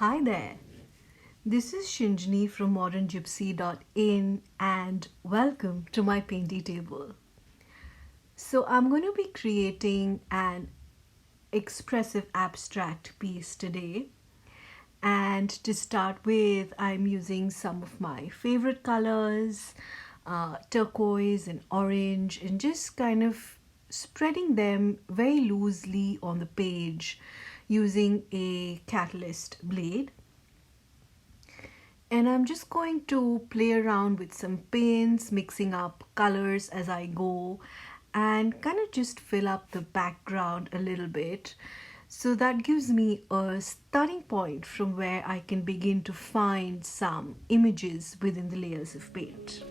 Hi there. This is Shinjini from moderngypsy.in and welcome to my painty table. So I'm going to be creating an expressive abstract piece today. And to start with, I'm using some of my favorite colors, turquoise and orange, and just kind of spreading them very loosely on the page using a catalyst blade. And I'm just going to play around with some paints, mixing up colors as I go, and kind of just fill up the background a little bit. So that gives me a starting point from where I can begin to find some images within the layers of paint.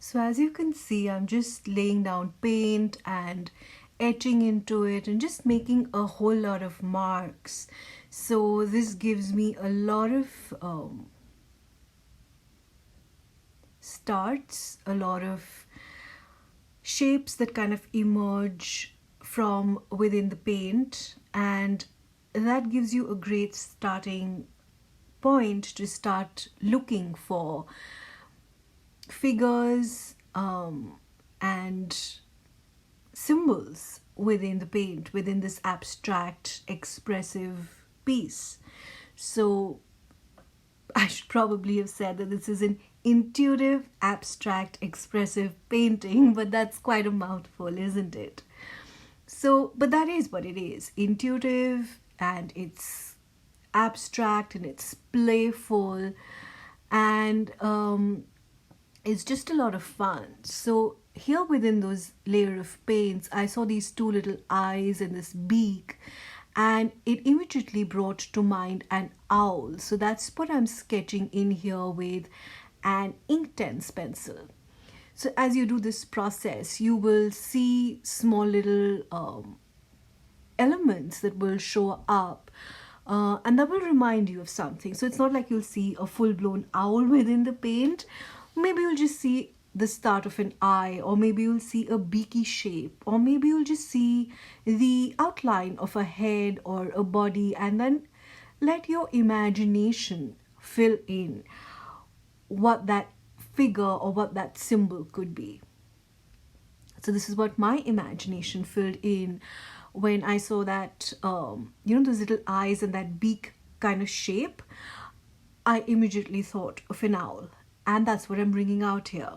So as you can see, I'm just laying down paint and etching into it and just making a whole lot of marks. So this gives me a lot of starts, a lot of shapes that kind of emerge from within the paint, and that gives you a great starting point to start looking for figures and symbols within the paint, within this abstract, expressive piece. So I should probably have said that this is an intuitive, abstract, expressive painting, but that's quite a mouthful, isn't it? So, but that is what it is, intuitive, and it's abstract and it's playful, and it's just a lot of fun. So here within those layer of paints, I saw these two little eyes and this beak, and it immediately brought to mind an owl. So that's what I'm sketching in here with an Inktense pencil. So as you do this process, you will see small little elements that will show up, and that will remind you of something. So it's not like you'll see a full-blown owl within the paint. Maybe you'll just see the start of an eye, or maybe you'll see a beaky shape, or maybe you'll just see the outline of a head or a body, and then let your imagination fill in what that figure or what that symbol could be. So this is what my imagination filled in when I saw that, those little eyes and that beak kind of shape. I immediately thought of an owl, and that's what I'm bringing out here.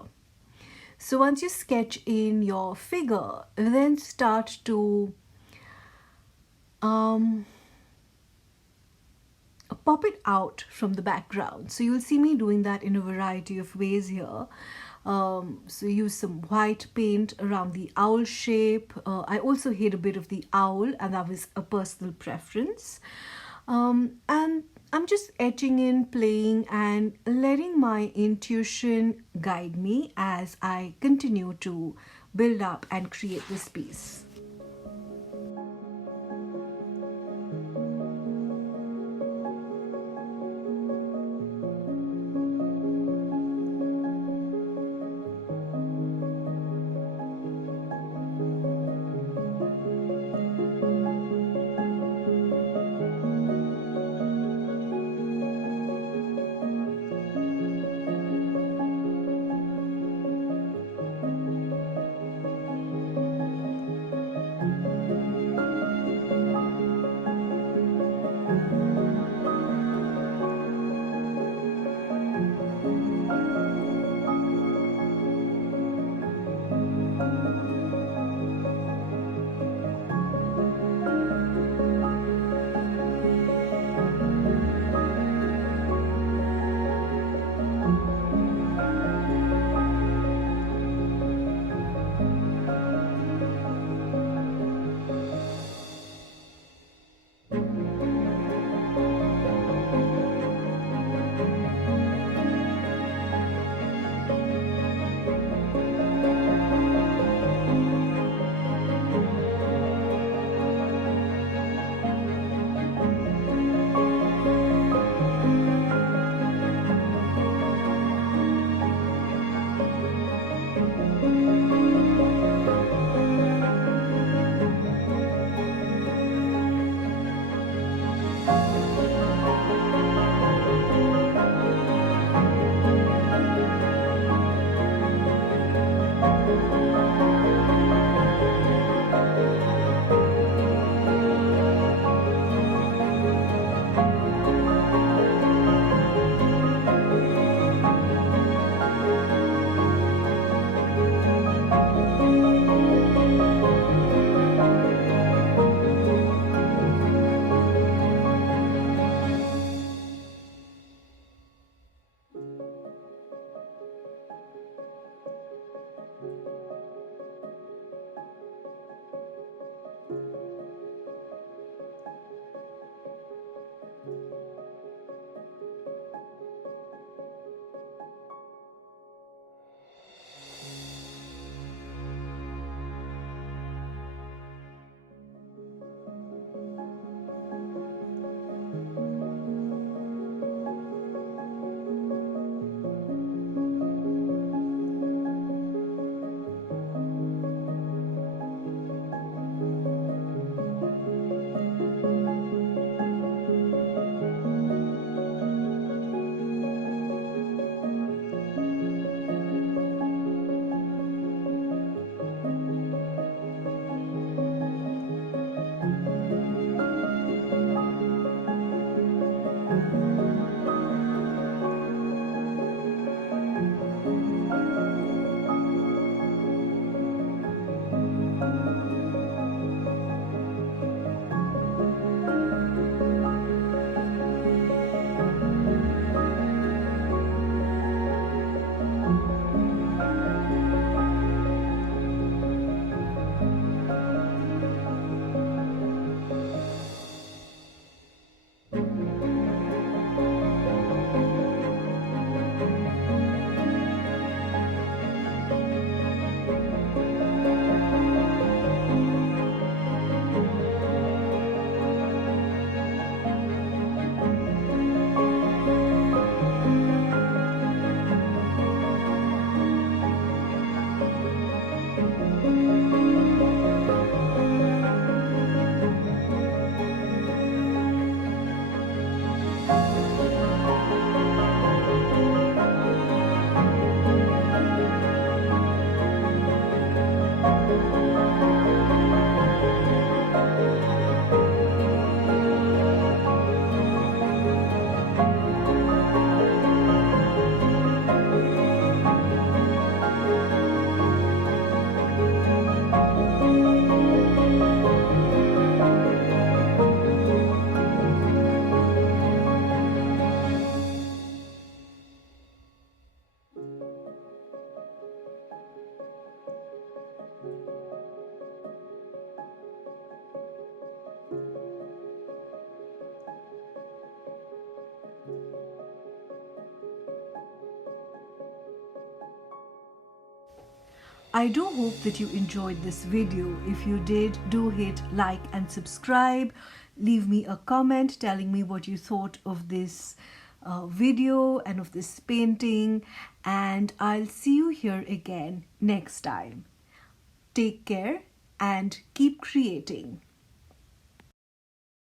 So once you sketch in your figure, then start to um, pop it out from the background. So you'll see me doing that in a variety of ways here. So use some white paint around the owl shape. I also hid a bit of the owl, and that was a personal preference. And I'm just etching in, playing, and letting my intuition guide me as I continue to build up and create this piece. I do hope that you enjoyed this video. If you did, do hit like and subscribe. Leave me a comment telling me what you thought of this video and of this painting, and I'll see you here again next time. Take care and keep creating.